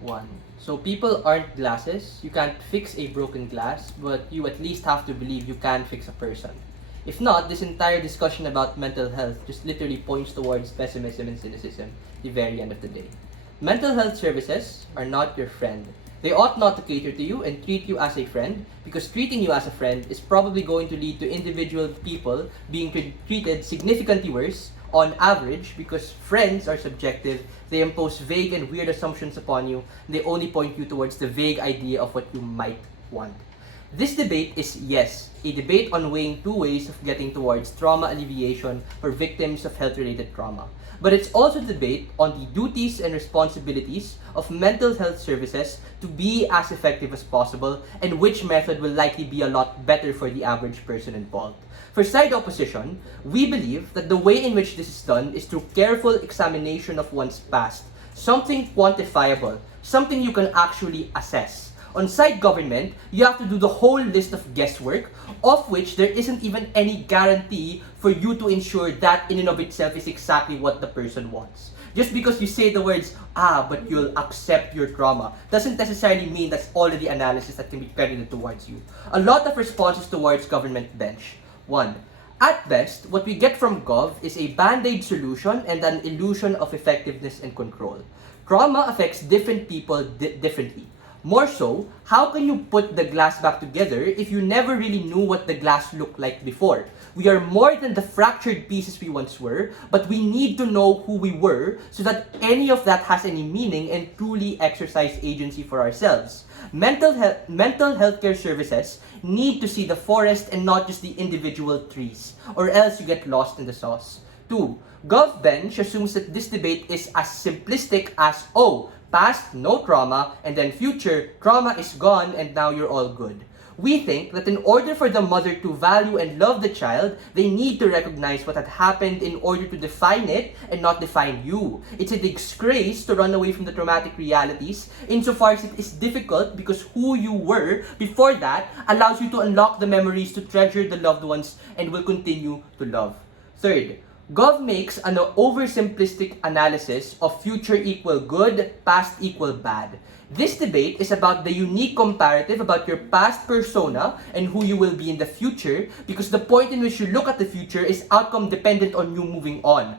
One. So people aren't glasses. You can't fix a broken glass, but you at least have to believe you can fix a person. If not, this entire discussion about mental health just literally points towards pessimism and cynicism at the very end of the day. Mental health services are not your friend. They ought not to cater to you and treat you as a friend, because treating you as a friend is probably going to lead to individual people being treated significantly worse on average, because friends are subjective. They impose vague and weird assumptions upon you, and they only point you towards the vague idea of what you might want. This debate is, yes, a debate on weighing two ways of getting towards trauma alleviation for victims of health-related trauma. But it's also a debate on the duties and responsibilities of mental health services to be as effective as possible, and which method will likely be a lot better for the average person involved. For side opposition, we believe that the way in which this is done is through careful examination of one's past, something quantifiable, something you can actually assess. On side government, you have to do the whole list of guesswork, of which there isn't even any guarantee for you to ensure that in and of itself is exactly what the person wants. Just because you say the words, but you'll accept your trauma, doesn't necessarily mean that's all of the analysis that can be credited towards you. A lot of responses towards government bench. 1. At best, what we get from Gov is a band-aid solution and an illusion of effectiveness and control. Trauma affects different people differently. More so, how can you put the glass back together if you never really knew what the glass looked like before? We are more than the fractured pieces we once were, but we need to know who we were so that any of that has any meaning and truly exercise agency for ourselves. Mental healthcare services need to see the forest and not just the individual trees, or else you get lost in the sauce. 2. GovBench assumes that this debate is as simplistic as, past, no trauma, and then future, trauma is gone and now you're all good. We think that in order for the mother to value and love the child, they need to recognize what had happened in order to define it and not define you. It's a disgrace to run away from the traumatic realities insofar as it is difficult, because who you were before that allows you to unlock the memories to treasure the loved ones and will continue to love. 3rd, Gov makes an oversimplistic analysis of future equal good, past equal bad. This debate is about the unique comparative about your past persona and who you will be in the future, because the point in which you look at the future is outcome dependent on you moving on.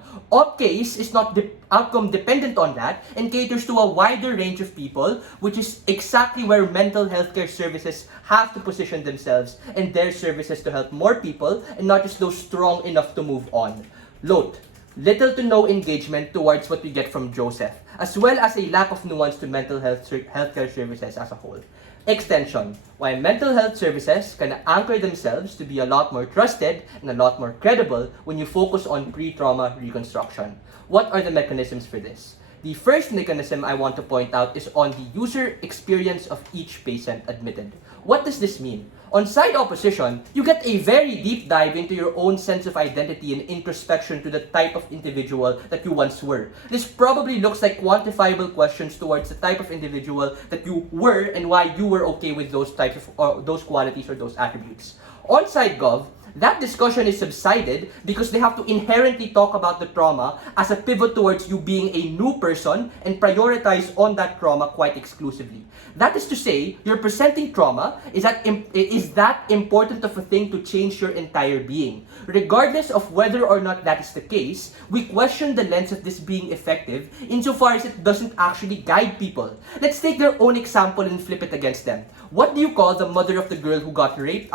Case is not outcome dependent on that and caters to a wider range of people, which is exactly where mental health care services have to position themselves and their services to help more people and not just those strong enough to move on. Note, little to no engagement towards what we get from Joseph, as well as a lack of nuance to mental healthcare services as a whole. Extension, why mental health services can anchor themselves to be a lot more trusted and a lot more credible when you focus on pre-trauma reconstruction. What are the mechanisms for this? The first mechanism I want to point out is on the user experience of each patient admitted. What does this mean? On side opposition, you get a very deep dive into your own sense of identity and introspection to the type of individual that you once were. This probably looks like quantifiable questions towards the type of individual that you were and why you were okay with those types of those qualities or those attributes. On side Gov, that discussion is subsided because they have to inherently talk about the trauma as a pivot towards you being a new person and prioritize on that trauma quite exclusively. That is to say, your presenting trauma is that important of a thing to change your entire being. Regardless of whether or not that is the case, we question the lens of this being effective insofar as it doesn't actually guide people. Let's take their own example and flip it against them. What do you call the mother of the girl who got raped?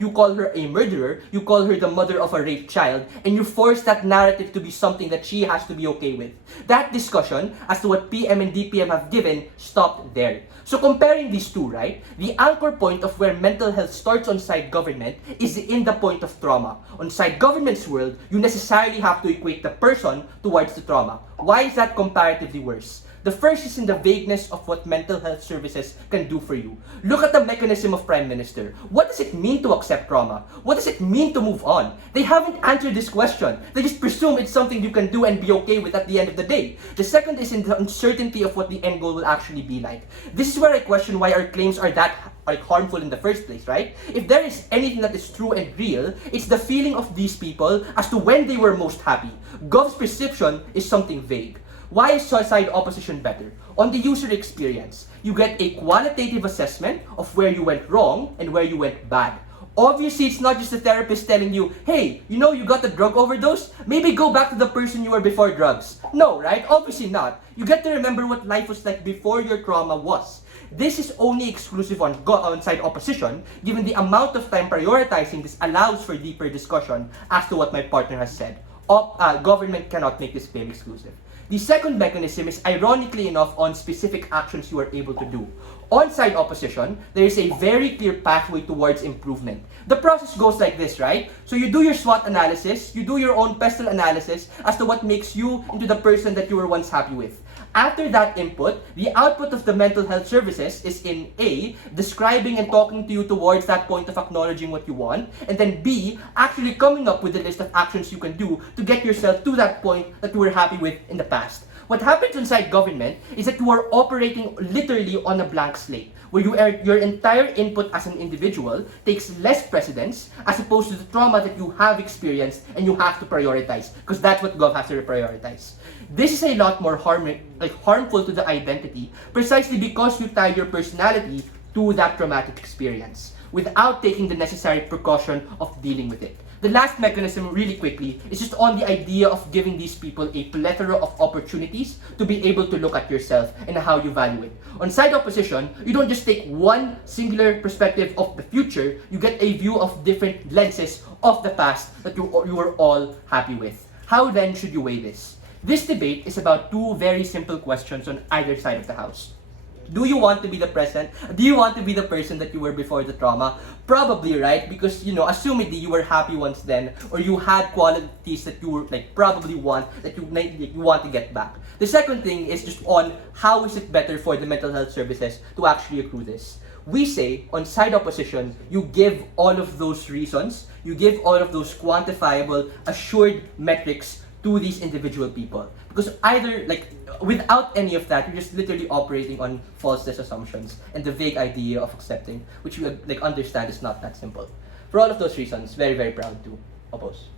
You call her a murderer, you call her the mother of a raped child, and you force that narrative to be something that she has to be okay with. That discussion as to what PM and DPM have given stopped there. So comparing these two, right, the anchor point of where mental health starts on side government is in the point of trauma. On side government's world, you necessarily have to equate the person towards the trauma. Why is that comparatively worse? The first is in the vagueness of what mental health services can do for you. Look at the mechanism of Prime Minister. What does it mean to accept trauma? What does it mean to move on? They haven't answered this question. They just presume it's something you can do and be okay with at the end of the day. The second is in the uncertainty of what the end goal will actually be like. This is where I question why our claims are that harmful in the first place, right? If there is anything that is true and real, it's the feeling of these people as to when they were most happy. Gov's perception is something vague. Why is side opposition better? On the user experience, you get a qualitative assessment of where you went wrong and where you went bad. Obviously, it's not just the therapist telling you, hey, you know you got the drug overdose? Maybe go back to the person you were before drugs. No, right? Obviously not. You get to remember what life was like before your trauma was. This is only exclusive on side opposition, given the amount of time prioritizing this allows for deeper discussion as to what my partner has said. Government cannot make this claim exclusive. The second mechanism is, ironically enough, on specific actions you are able to do. On side opposition, there is a very clear pathway towards improvement. The process goes like this, right? So you do your SWOT analysis, you do your own pestle analysis as to what makes you into the person that you were once happy with. After that input, the output of the mental health services is in A, describing and talking to you towards that point of acknowledging what you want, and then B, actually coming up with a list of actions you can do to get yourself to that point that you were happy with in the past. What happens inside government is that you are operating literally on a blank slate, where your entire input as an individual takes less precedence as opposed to the trauma that you have experienced and you have to prioritize, because that's what Gov has to prioritize. This is a lot more harmful to the identity, precisely because you tie your personality to that traumatic experience without taking the necessary precaution of dealing with it. The last mechanism, really quickly, is just on the idea of giving these people a plethora of opportunities to be able to look at yourself and how you value it. On side opposition, you don't just take one singular perspective of the future, you get a view of different lenses of the past that you were all happy with. How then should you weigh this? This debate is about two very simple questions on either side of the house. Do you want to be the present? Do you want to be the person that you were before the trauma? Probably, right? Because, assumedly you were happy once then, or you had qualities that you were probably want that you want to get back. The second thing is just on how is it better for the mental health services to actually accrue this. We say on side opposition, you give all of those reasons, you give all of those quantifiable, assured metrics to these individual people. Because either, without any of that, you're just literally operating on falseness assumptions and the vague idea of accepting, which you understand is not that simple. For all of those reasons, very, very proud to oppose.